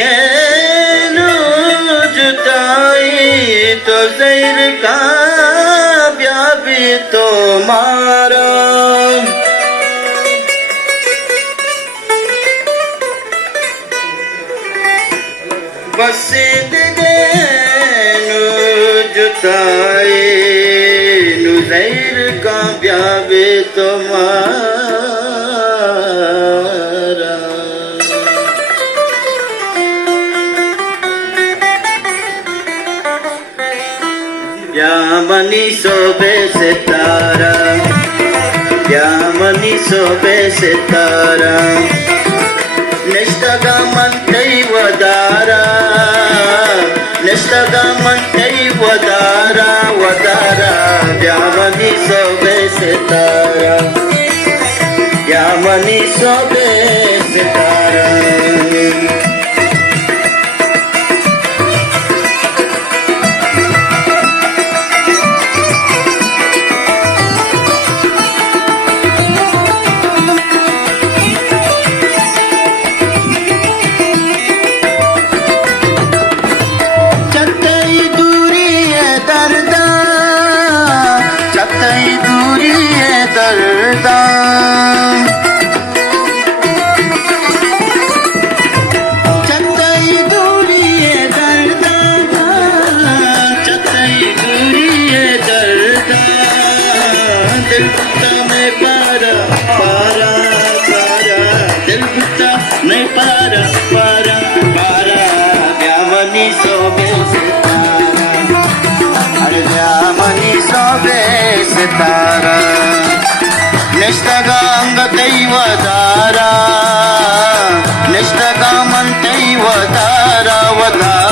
घेनु जुटाई तो जैर का ब्याबी तो मारा बसिद घेनु जुटाई नु जैर का ब्याबी तो मारा यामनी सोबे सितारा यामनी सोबे सितारा निष्ठगा मंतै वदारा निष्ठगा मंतै वदारा वदारा यामनी सोबे सितारा यामनी सोबे सितारा नहीं पारा पारा पारा व्यामनी सोबे सितारा अरे व्यामनी सोबे सितारा निष्ठगांग दैवदारा निष्ठगा मन दैवदारा वदारा